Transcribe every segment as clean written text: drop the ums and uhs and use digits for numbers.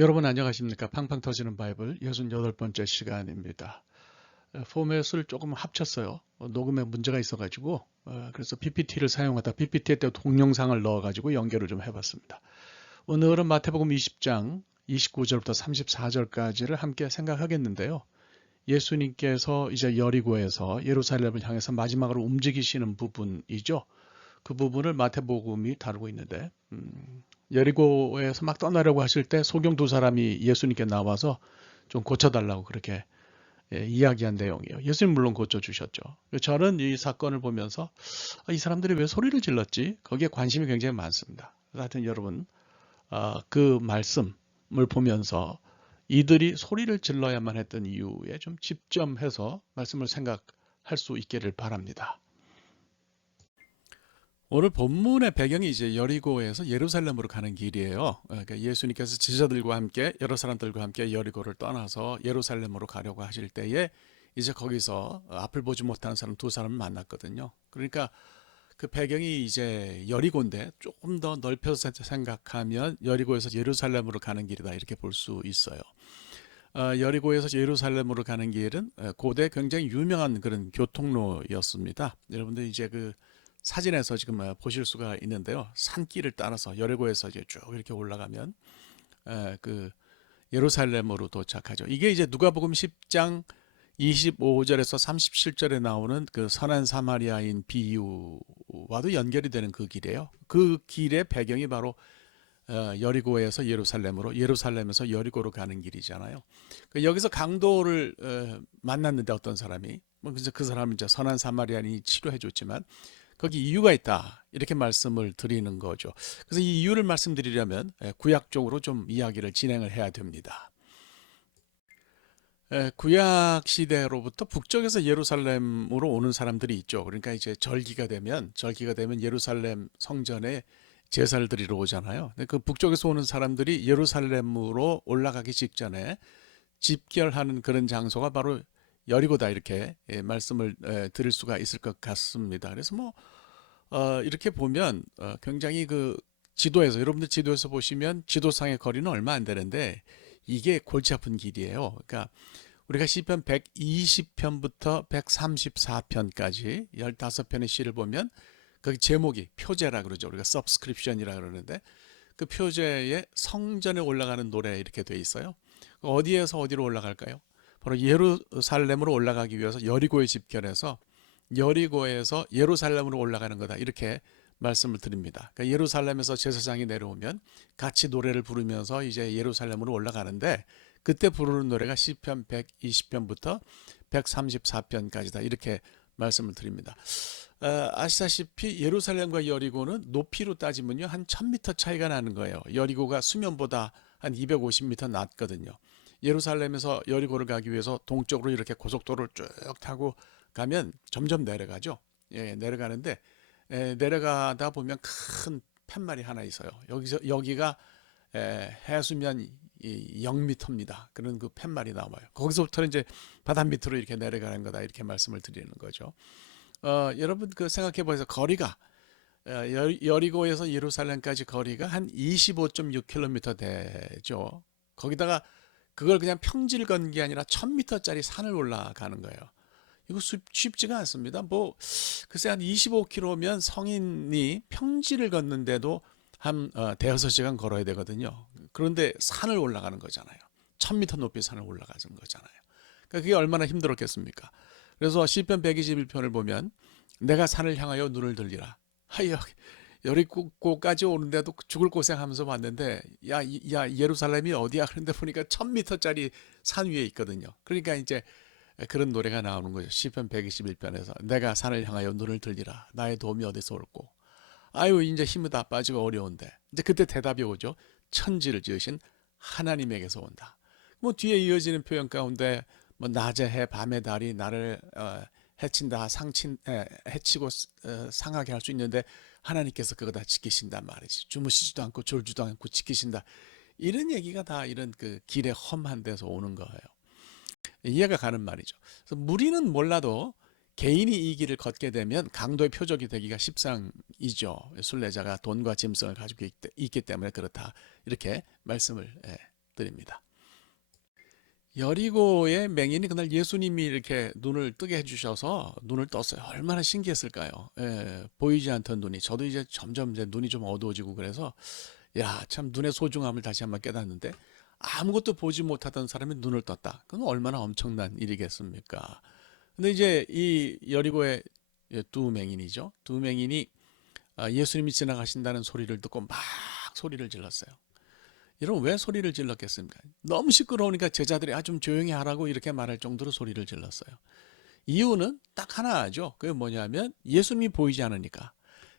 여러분 안녕하십니까? 팡팡 터지는 바이블 68번째 시간입니다. 포맷을 조금 합쳤어요. 녹음에 문제가 있어가지고 그래서 PPT를 사용하다 PPT에 또 동영상을 넣어가지고 연결을 좀 해봤습니다. 오늘은 마태복음 20장 29절부터 34절까지를 함께 생각하겠는데요. 예수님께서 이제 여리고에서 예루살렘을 향해서 마지막으로 움직이시는 부분이죠. 그 부분을 마태복음이 다루고 있는데 여리고에서 막 떠나려고 하실 때 소경 두 사람이 예수님께 나와서 좀 고쳐달라고 그렇게 이야기한 내용이에요. 예수님 물론 고쳐주셨죠. 저는 이 사건을 보면서 이 사람들이 왜 소리를 질렀지? 거기에 관심이 굉장히 많습니다. 하여튼 여러분 그 말씀을 보면서 이들이 소리를 질러야만 했던 이유에 좀 집중해서 말씀을 생각할 수 있기를 바랍니다. 오늘 본문의 배경이 이제 여리고에서 예루살렘으로 가는 길이에요. 그러니까 예수님께서 제자들과 함께 여러 사람들과 함께 여리고를 떠나서 예루살렘으로 가려고 하실 때에 이제 거기서 앞을 보지 못하는 사람 두 사람을 만났거든요. 그러니까 그 배경이 이제 여리고인데 조금 더 넓혀서 생각하면 여리고에서 예루살렘으로 가는 길이다 이렇게 볼 수 있어요. 여리고에서 예루살렘으로 가는 길은 고대 굉장히 유명한 그런 교통로였습니다. 여러분들 이제 그 사진에서 지금 보실 수가 있는데요. 산길을 따라서 여리고에서 이제 쭉 이렇게 올라가면 그 예루살렘으로 도착하죠. 이게 이제 누가복음 10장 25절에서 37절에 나오는 그 선한 사마리아인 비유와도 연결이 되는 그 길이에요. 그 길의 배경이 바로 여리고에서 예루살렘으로, 예루살렘에서 여리고로 가는 길이잖아요. 여기서 강도를 만났는데 어떤 사람이 그 사람은 이제 선한 사마리아인이 치료해 줬지만 거기 이유가 있다 이렇게 말씀을 드리는 거죠. 그래서 이 이유를 말씀드리려면 구약적으로 좀 이야기를 진행을 해야 됩니다. 구약 시대로부터 북쪽에서 예루살렘으로 오는 사람들이 있죠. 그러니까 이제 절기가 되면 예루살렘 성전에 제사를 드리러 오잖아요. 그 북쪽에서 오는 사람들이 예루살렘으로 올라가기 직전에 집결하는 그런 장소가 바로 여리고다 이렇게 말씀을 드릴 수가 있을 것 같습니다. 그래서 이렇게 보면 굉장히 그 지도에서 여러분들 지도에서 보시면 지도상의 거리는 얼마 안 되는데 이게 골치 아픈 길이에요. 그러니까 우리가 시편 120편부터 134편까지 15편의 시를 보면 거기 제목이 표제라 그러죠. 우리가 subscription이라 그러는데 그 표제에 성전에 올라가는 노래 이렇게 돼 있어요. 어디에서 어디로 올라갈까요? 바로 예루살렘으로 올라가기 위해서 여리고에 집결해서 여리고에서 예루살렘으로 올라가는 거다 이렇게 말씀을 드립니다. 그러니까 예루살렘에서 제사장이 내려오면 같이 노래를 부르면서 이제 예루살렘으로 올라가는데 그때 부르는 노래가 시편 120편부터 134편까지다 이렇게 말씀을 드립니다. 아시다시피 예루살렘과 여리고는 높이로 따지면요 한 1000m 차이가 나는 거예요. 여리고가 수면보다 한 250m 낮거든요. 예루살렘에서 여리고를 가기 위해서 동쪽으로 이렇게 고속도로를 쭉 타고 가면 점점 내려가죠. 내려가는데 내려가다 보면 큰 팻말이 하나 있어요. 여기가 해수면 0m입니다. 그런 그 팻말이 나와요. 거기서부터는 이제 바다 밑으로 이렇게 내려가는 거다 이렇게 말씀을 드리는 거죠. 여러분 그 생각해 보세요. 거리가 여리고에서 예루살렘까지 거리가 한 25.6km 되죠. 거기다가 그걸 그냥 평지를 걷는 게 아니라 1000m짜리 산을 올라가는 거예요. 이거 쉽지가 않습니다. 글쎄 한 25km면 성인이 평지를 걷는데도 한 대여섯 시간 걸어야 되거든요. 그런데 산을 올라가는 거잖아요. 1000m 높이 산을 올라가는 거잖아요. 그러니까 그게 얼마나 힘들었겠습니까? 그래서 시편 121편을 보면 내가 산을 향하여 눈을 들리라. 여리고까지 오는데도 죽을 고생하면서 왔는데 야 예루살렘이 어디야? 그런데 보니까 1000m짜리 산 위에 있거든요. 그러니까 이제 그런 노래가 나오는 거죠. 시편 121편에서 내가 산을 향하여 눈을 들리라. 나의 도움이 어디서 올꼬. 아유 이제 힘이 다 빠지고 어려운데 이제 그때 대답이 오죠. 천지를 지으신 하나님에게서 온다. 뒤에 이어지는 표현 가운데 낮의 해 밤의 달이 나를 해친다 해치고 상하게 할 수 있는데 하나님께서 그거 다 지키신단 말이지. 주무시지도 않고 졸지도 않고 지키신다. 이런 얘기가 다 이런 그 길의 험한 데서 오는 거예요. 이해가 가는 말이죠. 그래서 무리는 몰라도 개인이 이 길을 걷게 되면 강도의 표적이 되기가 십상이죠. 순례자가 돈과 짐승을 가지고 있기 때문에 그렇다. 이렇게 말씀을 드립니다. 여리고의 맹인이 그날 예수님이 이렇게 눈을 뜨게 해주셔서 눈을 떴어요. 얼마나 신기했을까요? 예, 보이지 않던 눈이, 저도 이제 점점 이제 눈이 좀 어두워지고 그래서 야, 참 눈의 소중함을 다시 한번 깨닫는데, 아무것도 보지 못하던 사람이 눈을 떴다. 그건 얼마나 엄청난 일이겠습니까? 근데 이제 이 여리고의 두 맹인이죠. 두 맹인이 예수님이 지나가신다는 소리를 듣고 막 소리를 질렀어요. 여러분, 왜 소리를 질렀겠습니까? 너무 시끄러우니까 제자들이 좀 조용히 하라고 이렇게 말할 정도로 소리를 질렀어요. 이유는 딱 하나죠. 그게 뭐냐면 예수님이 보이지 않으니까.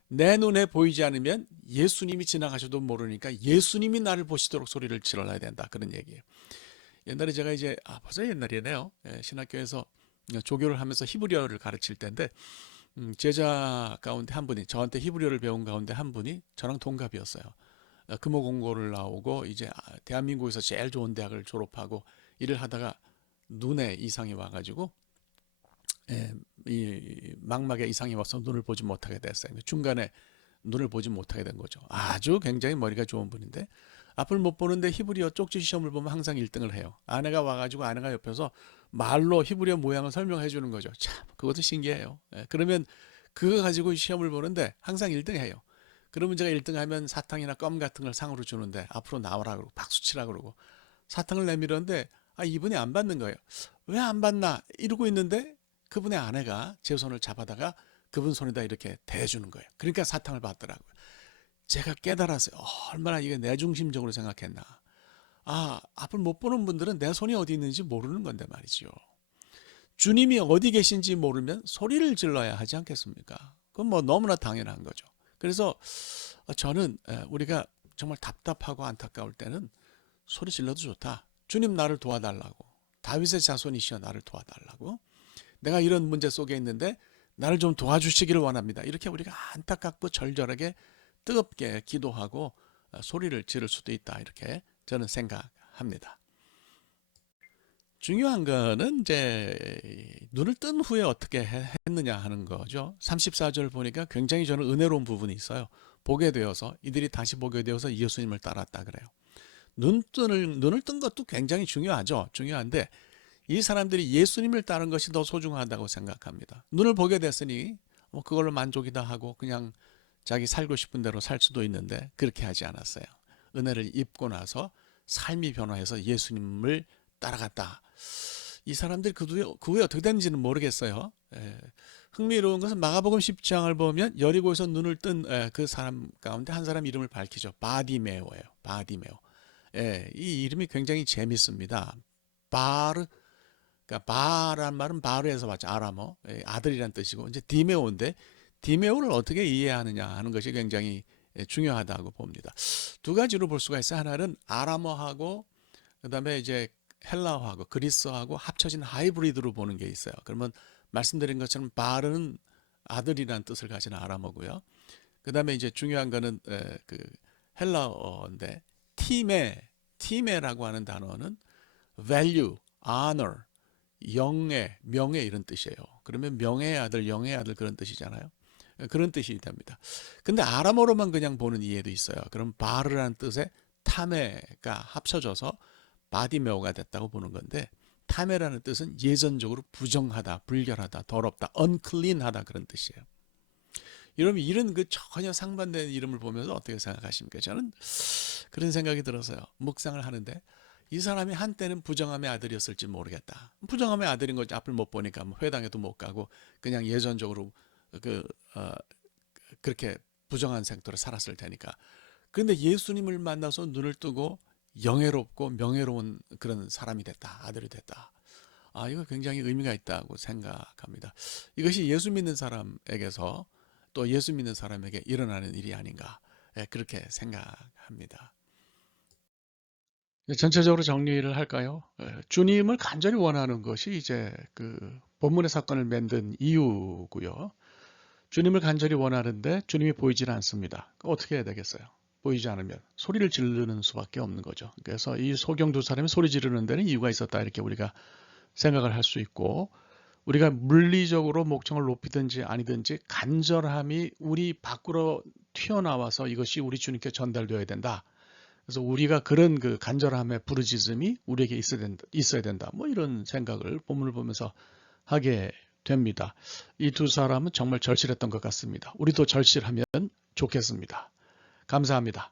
내 눈에 보이지 않으면 예수님이 지나가셔도 모르니까 예수님이 나를 보시도록 소리를 질러야 된다. 그런 얘기예요. 옛날에 제가 이제 벌써 옛날이네요. 신학교에서 조교를 하면서 히브리어를 가르칠 때인데 제자 가운데 한 분이, 저한테 히브리어를 배운 가운데 한 분이 저랑 동갑이었어요. 금호공고를 나오고 이제 대한민국에서 제일 좋은 대학을 졸업하고 일을 하다가 눈에 이상이 와가지고 이 망막에 이상이 와서 눈을 보지 못하게 됐어요. 중간에 눈을 보지 못하게 된 거죠. 아주 굉장히 머리가 좋은 분인데 앞을 못 보는데 히브리어 쪽지 시험을 보면 항상 1등을 해요. 아내가 와가지고 아내가 옆에서 말로 히브리어 모양을 설명해 주는 거죠. 참 그것도 신기해요. 그러면 그거 가지고 시험을 보는데 항상 1등 해요. 그러면 제가 1등 하면 사탕이나 껌 같은 걸 상으로 주는데 앞으로 나오라 그러고 박수 치라 그러고 사탕을 내밀었는데 이분이 안 받는 거예요. 왜 안 받나 이러고 있는데 그분의 아내가 제 손을 잡아다가 그분 손에다 이렇게 대주는 거예요. 그러니까 사탕을 받더라고요. 제가 깨달았어요. 얼마나 이게 내중심적으로 생각했나. 앞을 못 보는 분들은 내 손이 어디 있는지 모르는 건데 말이죠. 주님이 어디 계신지 모르면 소리를 질러야 하지 않겠습니까? 그건 뭐 너무나 당연한 거죠. 그래서 저는 우리가 정말 답답하고 안타까울 때는 소리 질러도 좋다. 주님 나를 도와달라고. 다윗의 자손이시여 나를 도와달라고. 내가 이런 문제 속에 있는데 나를 좀 도와주시기를 원합니다. 이렇게 우리가 안타깝고 절절하게 뜨겁게 기도하고 소리를 지를 수도 있다. 이렇게 저는 생각합니다. 중요한 거는 이제 눈을 뜬 후에 어떻게 했느냐 하는 거죠. 34절 보니까 굉장히 저는 은혜로운 부분이 있어요. 보게 되어서 이들이 다시 보게 되어서 예수님을 따랐다 그래요. 눈을 뜬 것도 굉장히 중요하죠. 중요한데 이 사람들이 예수님을 따른 것이 더 소중하다고 생각합니다. 눈을 보게 됐으니 그걸로 만족이다 하고 그냥 자기 살고 싶은 대로 살 수도 있는데 그렇게 하지 않았어요. 은혜를 입고 나서 삶이 변화해서 예수님을 따라갔다. 이 사람들이 그 후에 어떻게 됐는지는 모르겠어요. 흥미로운 것은 마가복음 10장을 보면 여리고에서 눈을 뜬 그 사람 가운데 한 사람 이름을 밝히죠. 바디메오예요. 바디메오. 이 이름이 굉장히 재밌습니다. 그러니까 바란 말은 바르에서 왔죠. 아람어. 아들이란 뜻이고 이제 디메오인데 디메오를 어떻게 이해하느냐 하는 것이 굉장히 중요하다고 봅니다. 두 가지로 볼 수가 있어요. 하나는 아람어하고 그다음에 이제 헬라어하고 그리스어하고 합쳐진 하이브리드로 보는 게 있어요. 그러면 말씀드린 것처럼 바르는 아들이라는 뜻을 가진 아람어고요. 그다음에 이제 중요한 거는 그 헬라어인데 티메라고 하는 단어는 value, honor, 영예, 명예 이런 뜻이에요. 그러면 명예의 아들, 영예의 아들 그런 뜻이잖아요. 그런 뜻이 됩니다. 근데 아람어로만 그냥 보는 이해도 있어요. 그럼 바르라는 뜻의 타메가 합쳐져서 바디메오가 됐다고 보는 건데 타메라는 뜻은 예전적으로 부정하다, 불결하다, 더럽다, unclean하다 그런 뜻이에요. 여러분 이런 그 전혀 상반된 이름을 보면서 어떻게 생각하십니까? 저는 그런 생각이 들어서요. 묵상을 하는데 이 사람이 한때는 부정함의 아들이었을지 모르겠다. 부정함의 아들인 거지. 앞을 못 보니까 회당에도 못 가고 그냥 예전적으로 그렇게 부정한 생도로 살았을 테니까. 그런데 예수님을 만나서 눈을 뜨고 영예롭고 명예로운 그런 사람이 됐다. 아들이 됐다. 이거 굉장히 의미가 있다고 생각합니다. 이것이 예수 믿는 사람에게서 또 예수 믿는 사람에게 일어나는 일이 아닌가 그렇게 생각합니다. 전체적으로 정리를 할까요? 주님을 간절히 원하는 것이 이제 그 본문의 사건을 만든 이유고요. 주님을 간절히 원하는데 주님이 보이질 않습니다. 어떻게 해야 되겠어요? 보이지 않으면 소리를 지르는 수밖에 없는 거죠. 그래서 이 소경 두 사람이 소리 지르는 데는 이유가 있었다 이렇게 우리가 생각을 할 수 있고 우리가 물리적으로 목청을 높이든지 아니든지 간절함이 우리 밖으로 튀어나와서 이것이 우리 주님께 전달되어야 된다. 그래서 우리가 그런 그 간절함의 부르짖음이 우리에게 있어야 된다. 뭐 이런 생각을 본문을 보면서 하게 됩니다. 이 두 사람은 정말 절실했던 것 같습니다. 우리도 절실하면 좋겠습니다. 감사합니다.